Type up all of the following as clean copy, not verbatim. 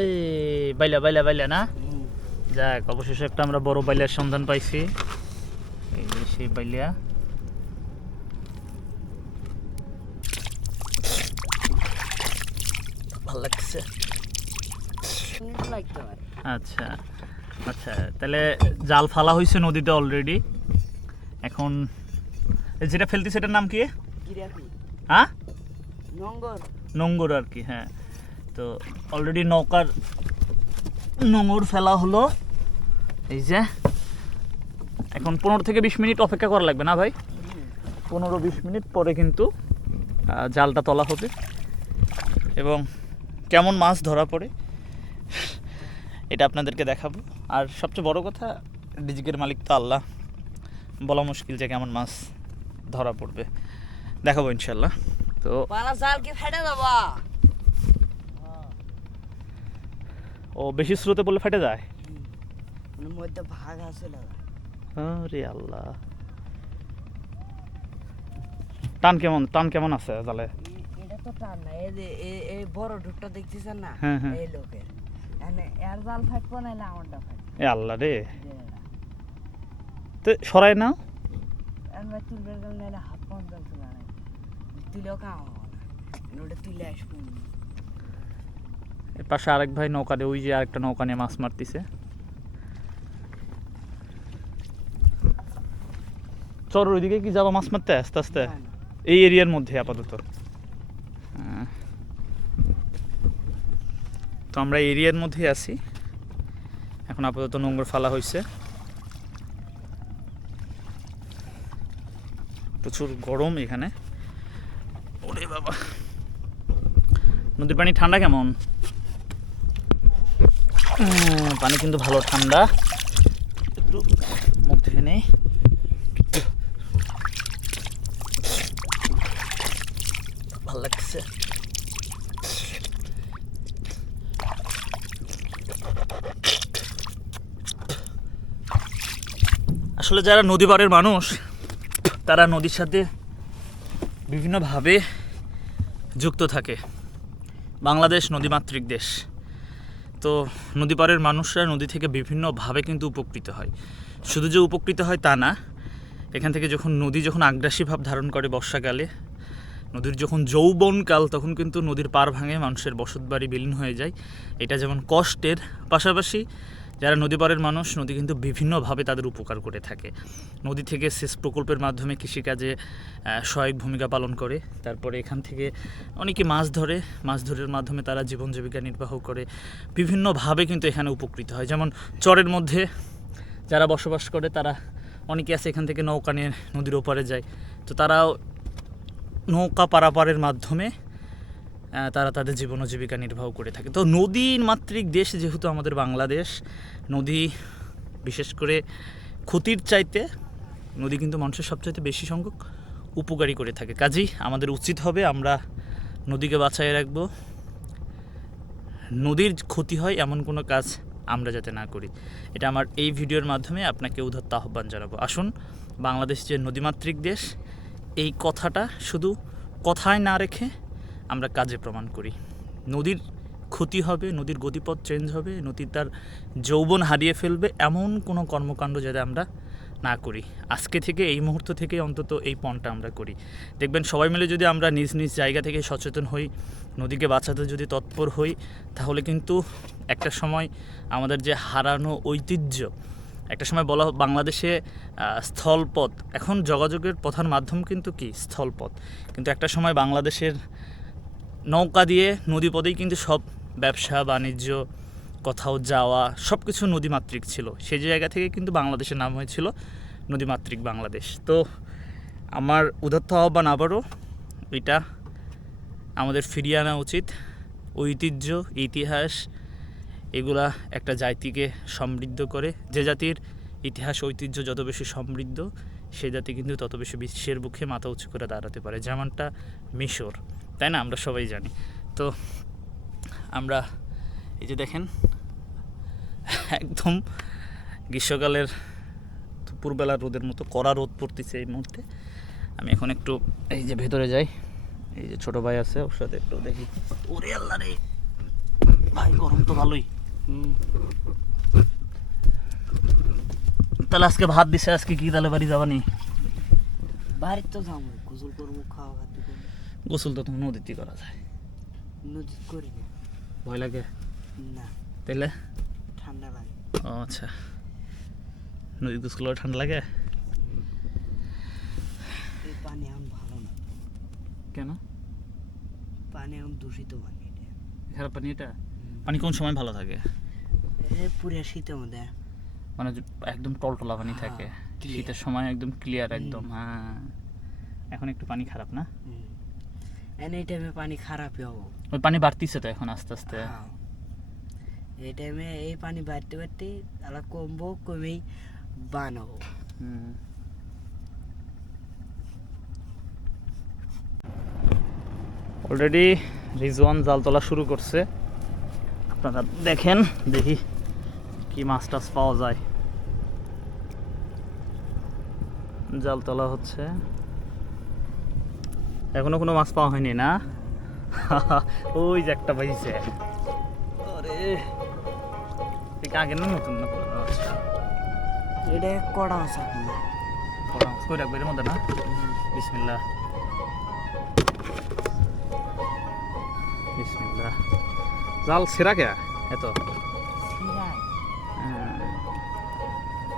এই বাইলা বাইলা বাইলা না, যাক অবশেষে একটা আমরা বড় বাইলার সন্ধান পাইছি। এই যে সেই বাইলা। ভালো লাগছে। আচ্ছা আচ্ছা, তাহলে জাল ফালা হয়েছে নদীতে অলরেডি। এখন যেটা ফেলতে সেটার নাম কি? হ্যাঁ, নোংর আর কি। হ্যাঁ, তো অলরেডি নৌকার নোংর ফেলা হলো। এই যে এখন 15 থেকে 20 মিনিট অপেক্ষা করা লাগবে না ভাই? 15-20 মিনিট পরে কিন্তু জালটা তোলা হবে এবং কেমন মাছ ধরা পড়ে এটা আপনাদেরকে দেখাবো। আর সবচেয়ে বড় কথা, রিজিকের মালিক তো আল্লাহ, বলা মুশকিল যে কেমন মাছ ধরা পড়বে, দেখাবো ইনশাল্লাহ। তো ও বেশি স্রোতে বললে ফেটে যায়। আরে আল্লাহ, টান কেমন আছে জালে? এটা তো টান না, এই বড় ঢুকটা দেখতেছেন না, হ্যাঁ হ্যাঁ, এই লোকের এর জাল ফাটবো নাইলে আমারটা ফাটবে। এ আল্লাহ রে, তো সরাই না আমরা তুলবের গেল নাইলে হাত পাঁচ জাল তোলা নাই, তুলেও কাম হবে না, ওটা তুলে আসবো। এর পাশে আরেক ভাই নৌকা দিয়ে, ওই যে আরেকটা নৌকা নিয়ে মাছ মারতেছে। চর ওইদিকে কি যাবো মাছ মারতে আস্তে আস্তে? এই এরিয়ার মধ্যে আপাতত। তো আমরা এরিয়ার মধ্যে আছি এখন। আপাতত নোংর ফালা হয়েছে। প্রচুর গরম এখানে। ওরে বাবা, নদীর পানি ঠান্ডা কেমন? পানি কিন্তু ভালো ঠান্ডা। একটু মুখ ধুয়ে নেই। ভালো লাগছে। আসলে যারা নদী পাড়ের মানুষ, তারা নদীর সাথে বিভিন্নভাবে যুক্ত থাকে। বাংলাদেশ নদীমাতৃক দেশ, তো নদী পাড়ের মানুষরা নদী থেকে বিভিন্নভাবে কিন্তু উপকৃত হয়। শুধু যে উপকৃত হয় তা না, এখান থেকে নদী যখন আগ্রাসী ভাব ধারণ করে বর্ষাকালে, নদীর যখন যৌবনকাল, তখন কিন্তু নদীর পাড় ভাঙে মানুষের বসতবাড়ি বিলীন হয়ে যায়। এটা যেমন কষ্টের, পাশাপাশি যারা নদী পাড়ের মানুষ, নদী কিন্তু বিভিন্নভাবে তাদের উপকার করে থাকে। নদী থেকে সেচ প্রকল্পের মাধ্যমে কৃষিকাজে সহায়ক ভূমিকা পালন করে। তারপরে এখান থেকে অনেকে মাছ ধরের মাধ্যমে তারা জীবন জীবিকা নির্বাহ করে। বিভিন্নভাবে কিন্তু এখানে উপকৃত হয়। যেমন চরের মধ্যে যারা বসবাস করে, তারা অনেকে আছে এখান থেকে নৌকা নিয়ে নদীর ওপারে যায়, তো তারাও নৌকা পারাপারের মাধ্যমে তারা তাদের জীবন ও জীবিকা নির্বাহ করে থাকে। তো নদীর মাতৃক দেশ যেহেতু আমাদের বাংলাদেশ, নদী বিশেষ করে ক্ষতির চাইতে নদী কিন্তু মানুষের সবচাইতে বেশি সংখ্যক উপকারী করে থাকে। কাজেই আমাদের উচিত হবে আমরা নদীকে বাঁচায় রাখবো। নদীর ক্ষতি হয় এমন কোনো কাজ আমরা যাতে না করি, এটা আমার এই ভিডিওর মাধ্যমে আপনাকে উদাত্ত আহ্বান জানাবো। আসুন, বাংলাদেশ যে নদীমাতৃক দেশ, এই কথাটা শুধু কথায় না রেখে আমরা কাজে প্রমাণ করি। নদীর ক্ষতি হবে, নদীর গতিপথ চেঞ্জ হবে, নদী তার যৌবন হারিয়ে ফেলবে, এমন কোনো কর্মকাণ্ড যাতে আমরা না করি। আজকে থেকে, এই মুহূর্ত থেকে অন্তত এই পণটা আমরা করি। দেখবেন সবাই মিলে যদি আমরা নিজ নিজ জায়গা থেকে সচেতন হই, নদীকে বাঁচাতে যদি তৎপর হই, তাহলে কিন্তু একটা সময় আমাদের যে হারানো ঐতিহ্য, একটা সময় বলা বাংলাদেশে স্থলপথ, এখন যোগাযোগের প্রধান মাধ্যম কিন্তু কি স্থলপথ, কিন্তু একটা সময় বাংলাদেশের নৌকা দিয়ে নদীপথেই কিন্তু সব ব্যবসা বাণিজ্য, কোথাও যাওয়া, সব কিছু নদীমাতৃক ছিল। সেই জায়গা থেকে কিন্তু বাংলাদেশের নাম হয়েছিল নদীমাতৃক বাংলাদেশ। তো আমার উদাত্ত আহ্বান আবারও, এটা আমাদের ফিরিয়ে আনা উচিত। ঐতিহ্য, ইতিহাস, এগুলা একটা জাতিকে সমৃদ্ধ করে। যে জাতির ইতিহাস ঐতিহ্য যত বেশি সমৃদ্ধ, সে জাতি কিন্তু তত বেশি বিশ্বের বুকে মাথা উঁচু করে দাঁড়াতে পারে, যেমনটা মিশর, তাই না? আমরা সবাই জানি। তো আমরা এই যে দেখেন, একদম গ্রীষ্মকালের দুপুরবেলার রোদের মতো কড়া রোদ পড়তেছে এই মুহূর্তে। আমি এখন একটু এই যে ভেতরে যাই, এই যে ছোটো ভাই আছে, ওর সাথে একটু দেখি। ওরে আল্লাহ রে, ভাই গরম তো ভালোই। হুম তাহলে আজকে ভাত দিছে, আজকে কি তাহলে বাড়ি যাবানি? বাড়ির তো যাবো, গোসল করবো, খাওয়া খাতে করবো। গোসল তো তুমি নদীতে করা যায়। নদী করি না। ভয় লাগে? না, তাইলে ঠান্ডা লাগে। ও আচ্ছা, নদী গোসল করে ঠান্ডা লাগে? এই পানি এখন ভালো না, কেন? পানি এখন দূষিত পানি এটা। খারাপ পানি এটা? পানি কোন সময় ভালো থাকে? এই পুরো শীতের মধ্যে মানে একদম টলটলা পানি থাকে, clear। শীতের সময় একদম ক্লিয়ার একদম। হ্যাঁ, এখন একটু পানি খারাপ না? এই টাইমে পানি খারাপই হবো। ওই পানি বাড়তিছে তো এখন আস্তে আস্তে। হ্যাঁ। এই টাইমে এই পানি বাড়তে বাড়তে তাহলে কমবো, কমেই বানাবো। অলরেডি রিজওয়ান জাল তোলা শুরু করছে, আপনারা দেখেন, দেখি কি মাছ টাছ পাওয়া যায়। জাল তোলা হচ্ছে, এখনো কোনো মাছ পাওয়া হয়নি না? ওই যে একটা পাইছে। আরে এটা আগে না নতুন না? আচ্ছা, এটা কড়া আছে আপনার। কড়া মাছ কই রাখবে এর মধ্যে না? বিসমিল্লাহ বিসমিল্লাহ। জাল ছেঁড়া কে এত? সিরাই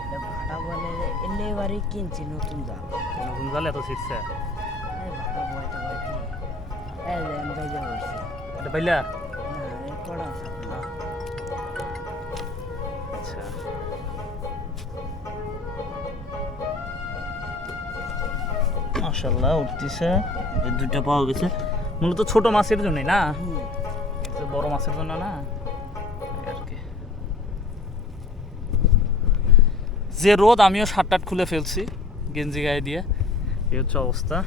এটা ভাটা বলে, এলে এবারে কিনছি নতুন জাল। নতুন জাল এত ছিটছে? এই ভাটা বয়টা বয়টা এই যে আমি বেজা করছি। এটা পাইলা? না, এই কড়া আছে আপনার। আচ্ছা, মাশাআল্লাহ উঠতেছে, এই দুইটা পাওয়া গেছে। মূলত ছোট মাছের জন্যই না, এই যে বড় মাছের জন্য না এই আর কি। যে রোদ, আমিও শার্ট টাট খুলে ফেলছি গেঞ্জি গায়ে দিয়ে, এই হচ্ছে অবস্থা।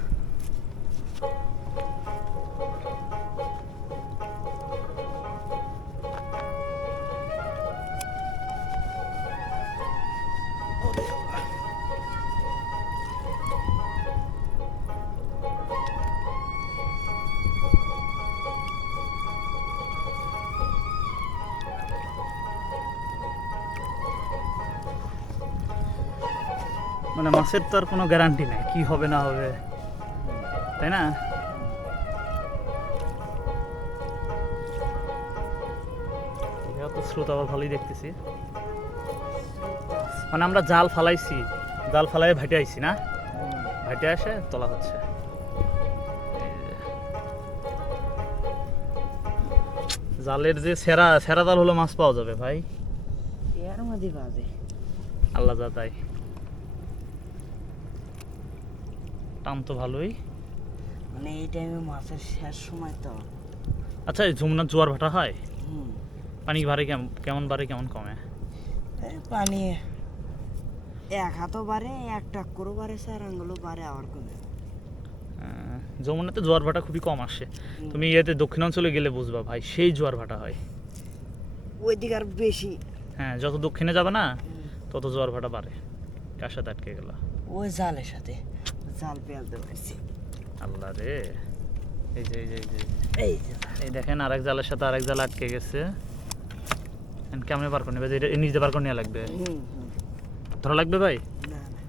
মানে মাছের তো আর কোনো গ্যারান্টি নেই কি হবে না হবে, তাই না? এখানে তো স্রোত আবার ভালোই দেখতেছি। মানে আমরা জাল ফালাইছি, জাল ফালাই ভাইটে আইছি না, ভাইটে আসে তোলা হচ্ছে। এই যে। জালের যে সেরা সেরা জাল হলো মাছ পাওয়া যাবে ভাই, এর মধ্যে বাজে আল্লাহ যা তাই। টান তো ভালোই। মানে এই টাইমে মাছের শেষ সময় তো। আচ্ছা, এই যমুনার জোয়ার ভাটা হয়? হুম, পানি বাড়ে কেমন বাড়ে কেমন কমে? এই পানি এক হাতও বাড়ে, এক টাক্করও বাড়ে, চার আঙ্গুলও বাড়ে, আবার কমে। যমুনাতে জোয়ার ভাটা খুবই কম আসে, তুমি ইয়েতে দক্ষিণাঞ্চলে গেলে বুঝবা ভাই, সেই জোয়ার ভাটা হয়। ওই দিকে আর বেশি। হ্যাঁ, যত দক্ষিণে যাবে না তত জোয়ার ভাটা বাড়ে। কার সাথে আটকে গেল? ওই জালের সাথে জাল পেলতে পারছি। আল্লাহ রে, এই যে এই যে এই যে এই যে এই দেখেন, আরেক জালের সাথে আরেক জাল আটকে গেছে। কেমনে বার করে নেবে? এটা নিজে বার করে নেওয়া লাগবে, ধরা লাগবে ভাই। না না,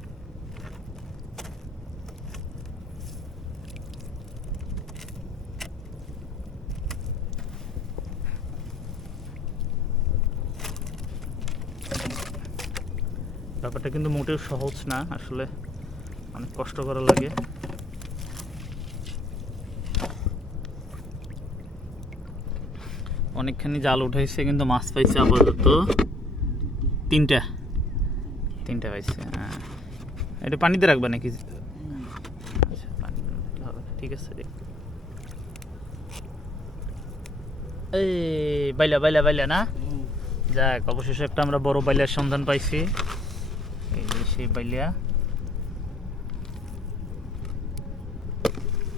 ব্যাপারটা কিন্তু মোটেও সহজ না, আসলে অনেক কষ্ট করা লাগে। অনেকখানি জাল উঠাইছে কিন্তু মাছ পাইছে আপাতত তিনটা পাইছে। হ্যাঁ, এটা পানিতে রাখবে নাকি? আচ্ছা, পানি হবে, ঠিক আছে। এই বাইলা বাইলা বাইলা না, যাক অবশেষে একটা আমরা বড় বাইলার সন্ধান পাইছি। এই যে সেই বাইলা,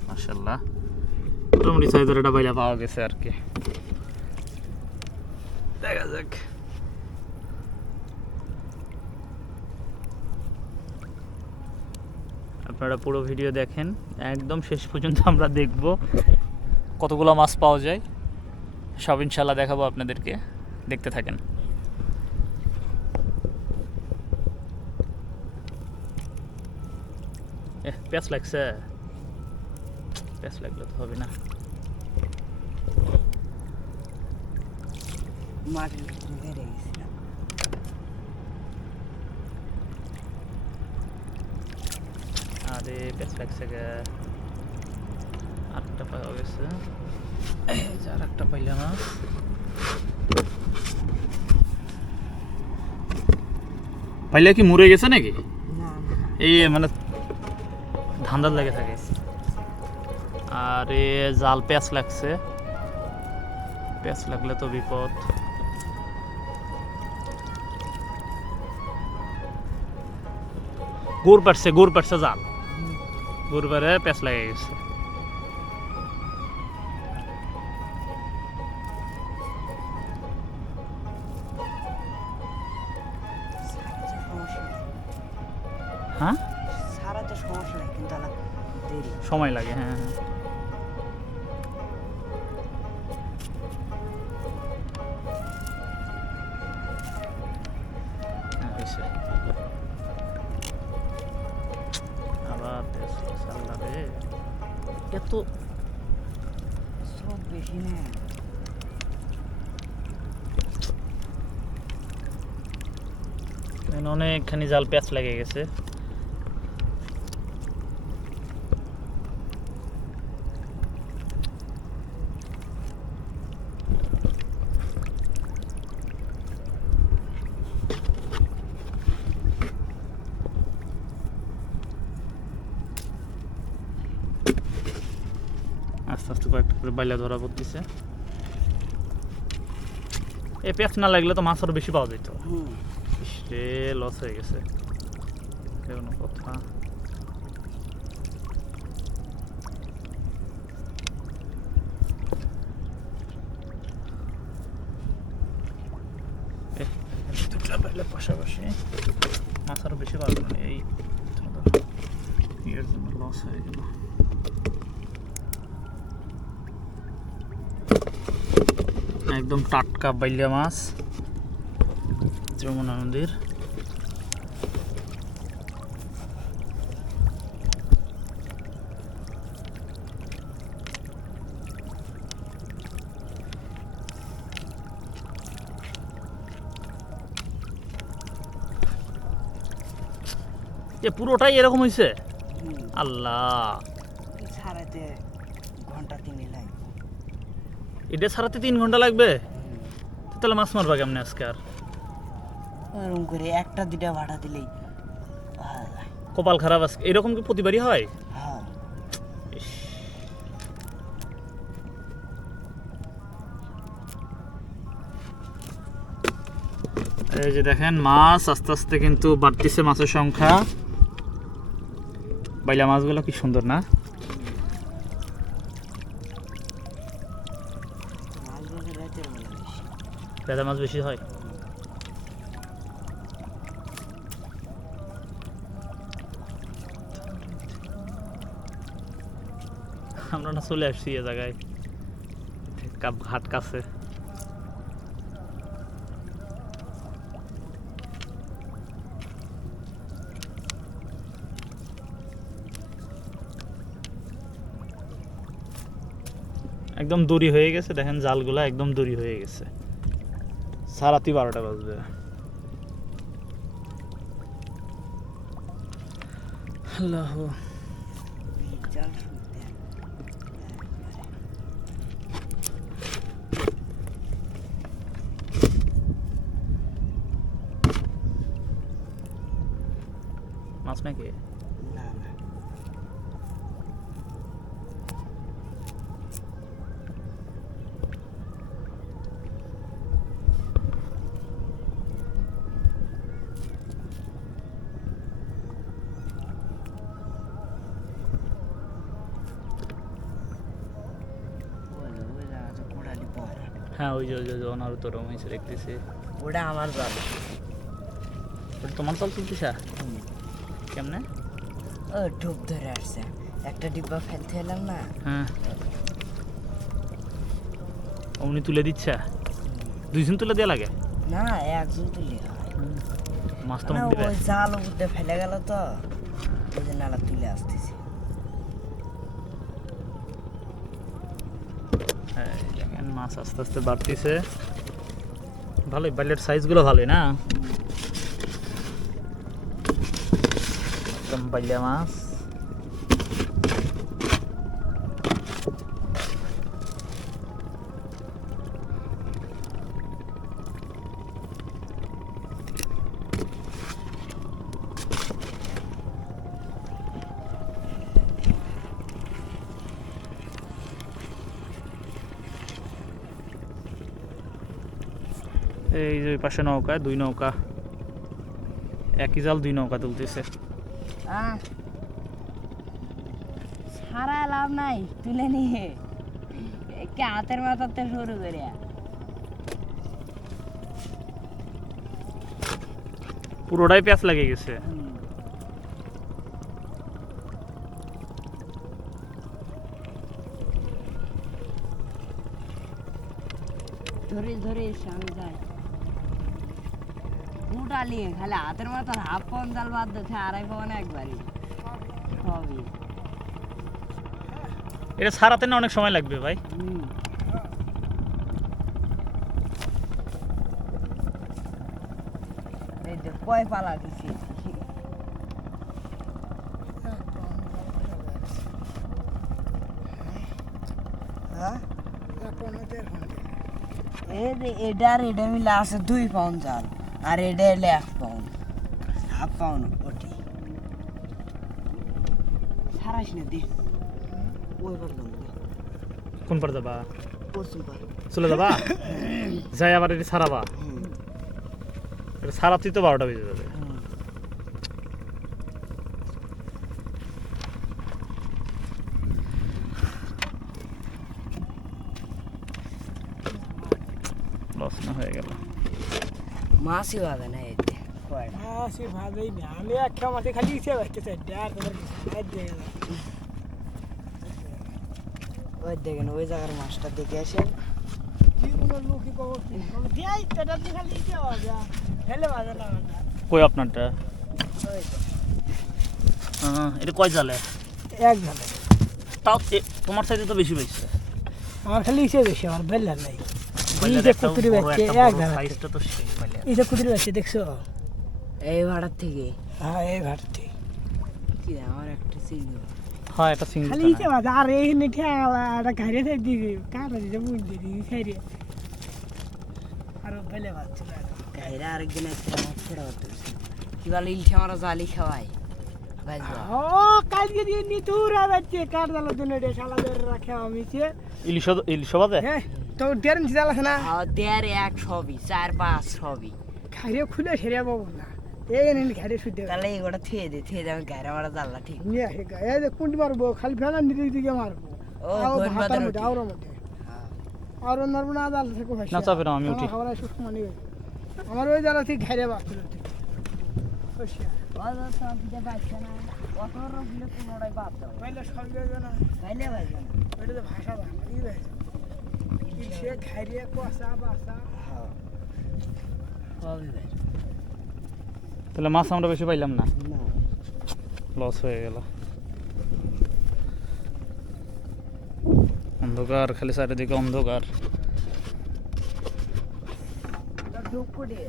মাশাআল্লাহ মোটামুটি সাইজের একটা বাইলা পাওয়া গেছে আর কি। দেখা যাক। আপনারা পুরো ভিডিও দেখেন, একদম শেষ পর্যন্ত আমরা দেখব কতগুলো মাছ পাওয়া যায়। সব ইনশাল্লাহ দেখাবো আপনাদেরকে, দেখতে থাকেন। প্যাঁচ লাগছে, প্যাঁচ লাগলে তো হবে না। মাটির ভিতরে হেরে গেছিলাম। আরে প্যাঁচ লাগছে গে, আটটা পাওয়া গেছে, আর একটা পাইলাম না। পাইলে কি মরে গেছে নাকি? না না, এই মানে ধান্দার লেগে থাকে। আরে জাল প্যাঁচ লাগছে, প্যাঁচ লাগলে তো বিপদ। গুড় পারছে জাল, গুড় পারে প্যাঁচ লেগে গেছে। সারাতে সমস্যা নাই। হ্যাঁ, সারাতে সমস্যা নাই, কিন্তু আমার দেরি। সময় লাগে। হ্যাঁ হ্যাঁ, হ্যাঁ, হয়েছে। আবার প্যাঁচ লাগছে, আল্লাহ রে, এত সব বেশি না। অনেকখানি জাল প্যাঁচ লেগে গেছে। আস্তে আস্তে কয়েকটা করে বাইলা ধরা পড়তেছে। এই প্যাঁচ না লাগলে তো মাছ আরো বেশি পাওয়া যেত। সে লস হয়ে গেছে, কোনো কথা। দুটা পাইলে পাশাপাশি মাছ আরো বেশি পাওয়া যাবে, এই এর জন্য লস হয়ে গেল। একদম টাটকা বাইলা মাছ, যমুনা নদীর। এ পুরোটাই এরকম হয়েছে? আল্লাহ, সারাতে ঘন্টা 3 লাগে। এটা ছাড়াতে 3 ঘন্টা লাগবে? তাহলে মাছ মারবা কেমনে আজকে? আর এরকম করে একটা দুটা ভাড়া দিলেই ভালো হয়। কপাল খারাপ আজকে। এরকম কি প্রতিবারই হয়? হ্যাঁ, ইস। এই যে দেখেন মাছ আস্তে আস্তে কিন্তু বাড়তিছে, মাছের সংখ্যা। বাইলা মাছগুলো কি সুন্দর না? মাছগুলো রাতের বেলা বেশি। ভেদা মাছ বেশি হয়। আমরা না চলে আসছি এ জায়গায়, ঘাট কাছে। একদম দড়ি হয়ে গেছে, দেখেন জালগুলা একদম দড়ি হয়ে গেছে। সারাতি 12টা বাজবে। আল্লাহ, জাল শুনতে মাছ নাকি? না না, ওই জায়গাটা কোড়ালি পড়ে। হ্যাঁ, ওই যে ওনার তো রমেশ দেখতেছি। ওটা আমার জাল। ওটা তোমার চাল তুলতেছা? কেমনে? ও ডুব ধরে আসছে, একটা ডিব্বা ফেলতে এলাম না। হ্যাঁ, ও উনি তুলে দিচ্ছে, দুইজন তুলে দেওয়া লাগে? না, একজন তুলে হয়। মাছ তো না, দিবে। ওই জাল উপরে ফেলে গেল তো, ওই যে নালা তুলে আসতেছে। এই দেখেন মাছ আস্তে আস্তে বাড়তিছে। ভালোই, বাইলের সাইজগুলো ভালোই না, একদম বাইলা মাছ। এই যে ওই পাশে নৌকা, দুই নৌকা, একই জাল দুই নৌকা তুলতেছে। সারা লাভ নাই, তুলে নিয়ে কে হাতের মাথাতে শুরু করে। পুরোটাই পেঁয়াজ লেগে গেছে। ধরে ধরে আমি যাই উঠালিয়ে খালি হাতের মাথার হাফ পাউন্ড জাল বাদ দিচ্ছে, 2.5 পাউন্ড একবারই সবই। এটা ছাড়াতে না অনেক সময় লাগবে ভাই। এই যে কয় পালা দিছি। হ্যাঁ, এই যে এটা আর এটা মিলে আছে 2 পাউন্ড জাল, আর এটা এলে 1 পাউন্ড, হাফ পাউন্ড ওটি। সারাস না দে, ওই বললাম কোন পার যাবা? পশ্চিম পার চলে যাবা? যাই আবার এটা ছাড়াবা? এটা ছাড়াতেই তো 12টা বেজে যাবে। লস না হয়ে গেল। মাছই হবে না এতে মাছই ভাজই না, আমি একটা মাছে খালি ইচ্ছে করতেছে আর তোমার ওই দেখেন ওই জায়গার মাছটা দেখে আসেন। কি কোনো লোকই কবর দিয়াই তেটা দিয়ে খালি ইচ্ছে হবে ফেলে ভাজে না। কই আপনারটা? এটা কয় জালে? এক ঝালে তাও তোমার সাইজে তো বেশি বেশি। আমার খালি ইচ্ছে বেশি, আমার বেলার নাই। এই যে কুতুরি বাচ্চা এক ঝালে, সাইজটা তো সেই পাইলে। এই যে কুতুরি বাচ্চা দেখছো? এই ভাড়ার থেকে হ্যাঁ, এই ভাড়তে কি আমার একটা সিঙ্গি হ্যাঁ, এটা সিঙ্গেল। খালি ইচ্ছে ভাজে, আর এই নিঠে একটা ঘাড়ে থাই দিবি কাটা দিতে বুঝ দিবি খাইরে আর বেলে ভাজছিল। গাইরা আরেকদিন একটা মাছ ছেড়া করতেছে, কি বলে ইলশে আমরা জালি খাওয়াই বাজবা। ও কালকে দিয়ে নিতুরা বাচ্চা কাট দালো দুনে ডে শালা ধরে রাখে আমি যে ইলিশ বাদে? হ্যাঁ তো ডেরন জাল আছে না, দেড় এক সবই 4-5 সবই খাইরে খুলে সেরে পাবো না। এই নিন খাইরে শুতে তাহলে এগুলো থুয়ে দে আমি গাইরা মারা জানলা ঠিক। নিয়ে আসে এই যে কুন্ডি মারবো, খালি ফেলা নিতে দিকে মারবো। ও আও গোন ভাতার বাজার মধ্যে আওর মধ্যে আর মারবো না, জাল থেকে ভাসি না, চাপে না, আমি উঠি। খাবার সুস্থ মানে আমার ওই জালা ঠিক খাইরে বাচ্চা খুশি বাজার তো দিতে পারছে না, কত রকমের কোনোটাই বাদ দাও পয়লা সব যাবে না, গাইলে বাজবে না। ওইটা তো ভাষা ভাঙা কি ভাষা কি সে খাইরে কষা বাসা। সবই ভাই তাহলে মাছ আমরা বেশি পাইলাম না, না লস হয়ে গেল। অন্ধকার, খালি চারিদিকে অন্ধকার। ঢুক করে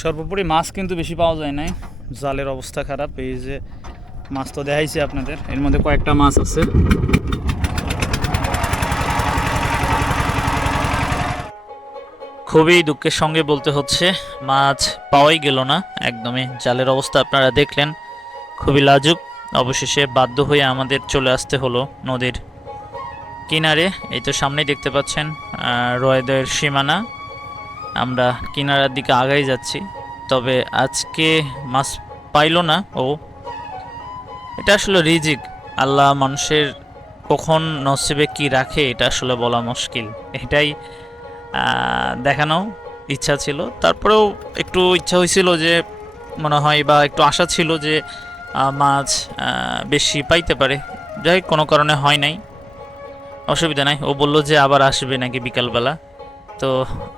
সর্বোপরি মাছ কিন্তু বেশি পাওয়া যায় নাই, জালের অবস্থা খারাপ। এই যে মাছ তো দেখাইছি আপনাদের, এর মধ্যে কয়েকটা মাছ আছে। খুবই দুঃখের সঙ্গে বলতে হচ্ছে মাছ পাওয়াই গেল না একদমই। জালের অবস্থা আপনারা দেখলেন, খুবই লাজুক। অবশেষে বাধ্য হয়ে আমাদের চলে আসতে হলো নদীর কিনারে। এই তো সামনেই দেখতে পাচ্ছেন রয়দের সীমানা। আমরা কিনারার দিকে আগাই যাচ্ছি, তবে আজকে মাছ পাইল না ও। এটা আসলে রিজিক, আল্লাহ মানুষের কখন নসিবে কি রাখে এটা আসলে বলা মুশকিল। এটাই দেখানো ইচ্ছা ছিল। তারপরেও একটু ইচ্ছা হয়েছিল যে মনে হয়, বা একটু আশা ছিল যে মাছ বেশি পাইতে পারে। যাই হোক, কোনো কারণে হয় নাই। অসুবিধা নাই, ও বললো যে আবার আসবে নাকি বিকালবেলা। তো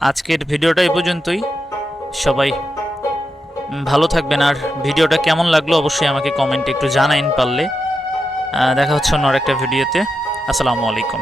আজকের ভিডিওটা এই পর্যন্তই। সবাই ভালো থাকবেন, আর ভিডিওটা কেমন লাগলো অবশ্যই আমাকে কমেন্টে একটু জানাইন পারলে। দেখা হচ্ছে অন্য আরেকটা ভিডিওতে। আসসালামু আলাইকুম।